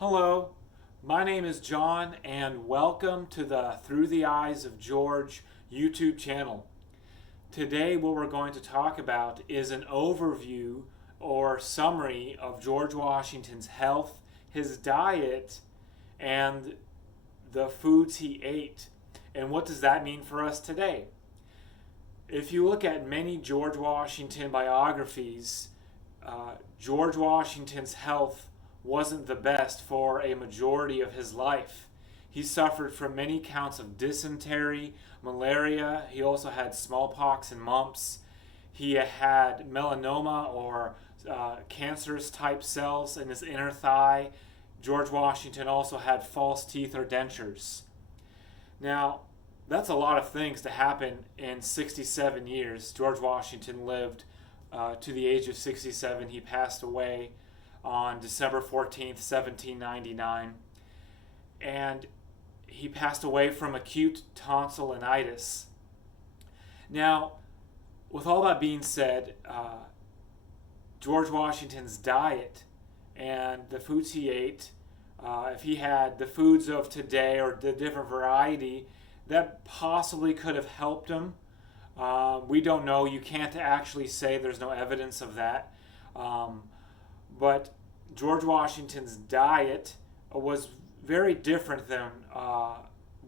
Hello, my name is John, and welcome to the Through the Eyes of George YouTube channel. Today, what we're going to talk about is an overview or summary of George Washington's health, his diet, and the foods he ate. And what does that mean for us today? If you look at many George Washington biographies, George Washington's health wasn't the best for a majority of his life. He suffered from many counts of dysentery, malaria. He also had smallpox and mumps. He had melanoma or cancerous type cells in his inner thigh. George Washington also had false teeth or dentures. Now, that's a lot of things to happen in 67 years. George Washington lived to the age of 67. He passed away on December 14th, 1799. And he passed away from acute tonsillitis. Now, with all that being said, George Washington's diet and the foods he ate, if he had the foods of today or the different variety, that possibly could have helped him. We don't know. You can't actually say, there's no evidence of that. But George Washington's diet was very different than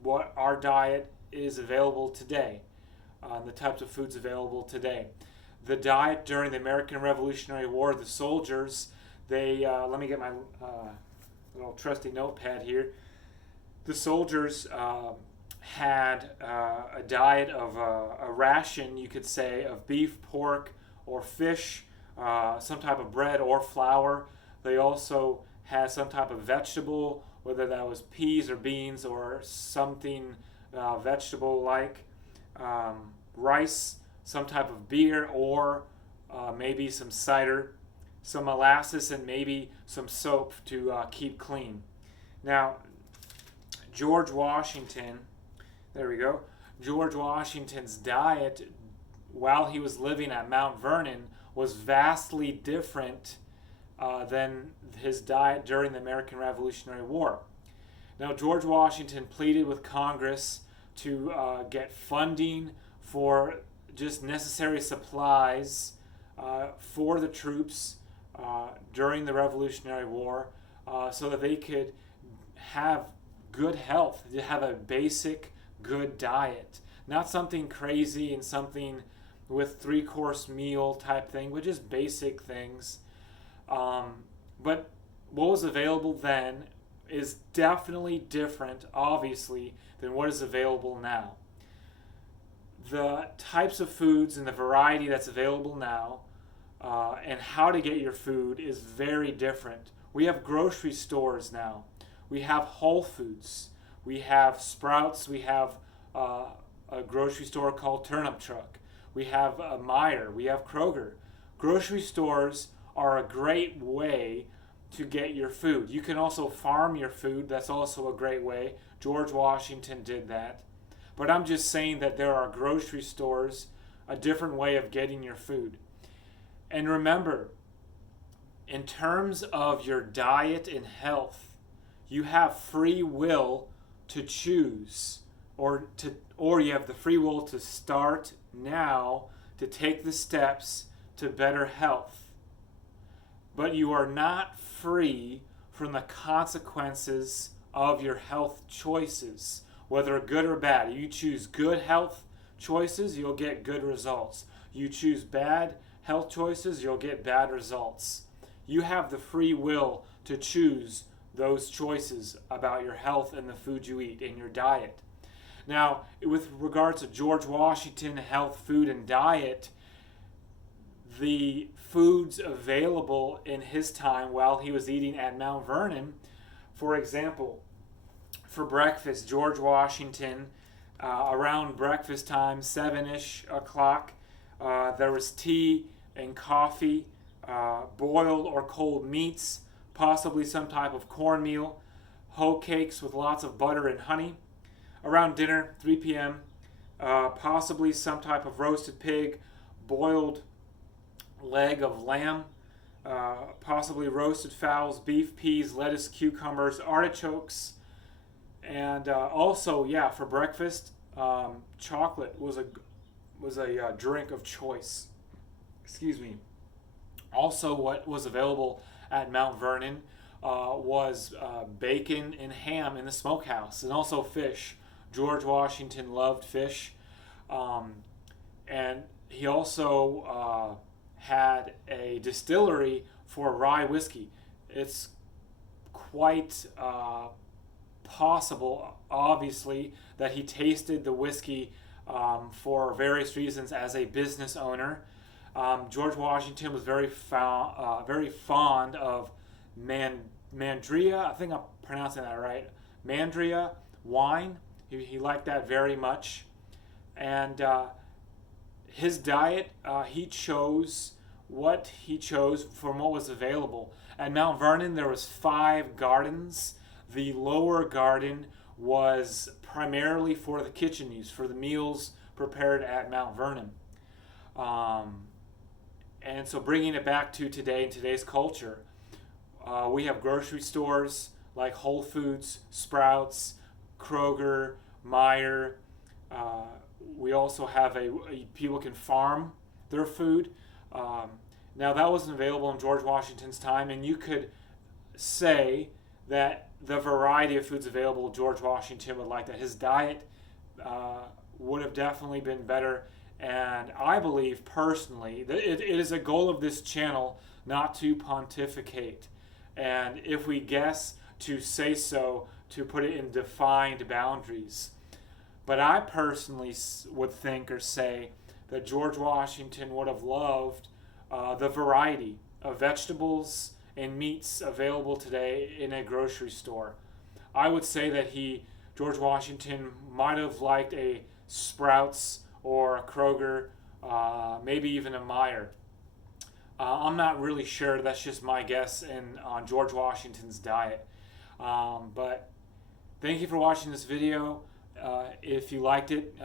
what our diet is available today, the types of foods available today. The diet during the American Revolutionary War, the soldiers, let me get my little trusty notepad here. The soldiers had a diet of a ration, you could say, of beef, pork, or fish, some type of bread or flour. They also had some type of vegetable, whether that was peas or beans or something vegetable-like, rice, some type of beer, or maybe some cider, some molasses, and maybe some soap to keep clean. Now, George Washington, there we go. George Washington's diet while he was living at Mount Vernon was vastly different than his diet during the American Revolutionary War. Now, George Washington pleaded with Congress to get funding for just necessary supplies for the troops during the Revolutionary War so that they could have good health, to have a basic good diet. Not something crazy and something with three-course meal type thing, but just basic things. But what was available then is definitely different, obviously, than what is available now. The types of foods and the variety that's available now and how to get your food is very different. We have grocery stores now. We have Whole Foods. We have Sprouts. We have a grocery store called Turnip Truck. We have Meijer. We have Kroger. Grocery stores are a great way to get your food. You can also farm your food. That's also a great way. George Washington did that. But I'm just saying that there are grocery stores, a different way of getting your food. And remember, in terms of your diet and health, you have free will to choose, or you have the free will to start now to take the steps to better health. But you are not free from the consequences of your health choices, whether good or bad. You choose good health choices, you'll get good results. You choose bad health choices, you'll get bad results. You have the free will to choose those choices about your health and the food you eat in your diet. Now, with regards to George Washington, health, food, and diet, the foods available in his time while he was eating at Mount Vernon, for example, for breakfast, George Washington, around breakfast time, 7-ish o'clock, there was tea and coffee, boiled or cold meats, possibly some type of cornmeal, hoe cakes with lots of butter and honey. Around dinner, 3 p.m., possibly some type of roasted pig, boiled leg of lamb, possibly roasted fowls, beef, peas, lettuce, cucumbers, artichokes, and also, yeah, for breakfast, chocolate was a drink of choice. Excuse me. Also, what was available at Mount Vernon was bacon and ham in the smokehouse, and also fish. George Washington loved fish, um, and he also had a distillery for rye whiskey. It's quite possible, obviously, that he tasted the whiskey for various reasons as a business owner. George Washington was very fond of Mandria. I think I'm pronouncing that right. Mandria wine. He liked that very much, and his diet, he chose what he chose from what was available. At Mount Vernon, there was 5 gardens. The lower garden was primarily for the kitchen use, for the meals prepared at Mount Vernon. And so bringing it back to today in today's culture, we have grocery stores like Whole Foods, Sprouts, Kroger, Meijer. We also have people can farm their food. Now that wasn't available in George Washington's time, and you could say that the variety of foods available, George Washington would like that. His diet would have definitely been better, and I believe personally that it is a goal of this channel not to pontificate, and if we guess, to say so, to put it in defined boundaries. But I personally would think or say that George Washington would have loved the variety of vegetables and meats available today in a grocery store. I would say that George Washington, might have liked a Sprouts or a Kroger, maybe even a Meijer. I'm not really sure. That's just my guess on George Washington's diet. But thank you for watching this video. If you liked it,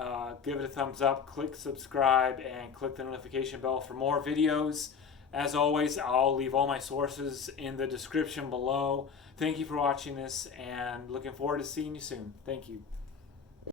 give it a thumbs up, click subscribe, and click the notification bell for more videos. As always, I'll leave all my sources in the description below. Thank you for watching this, and looking forward to seeing you soon. Thank you.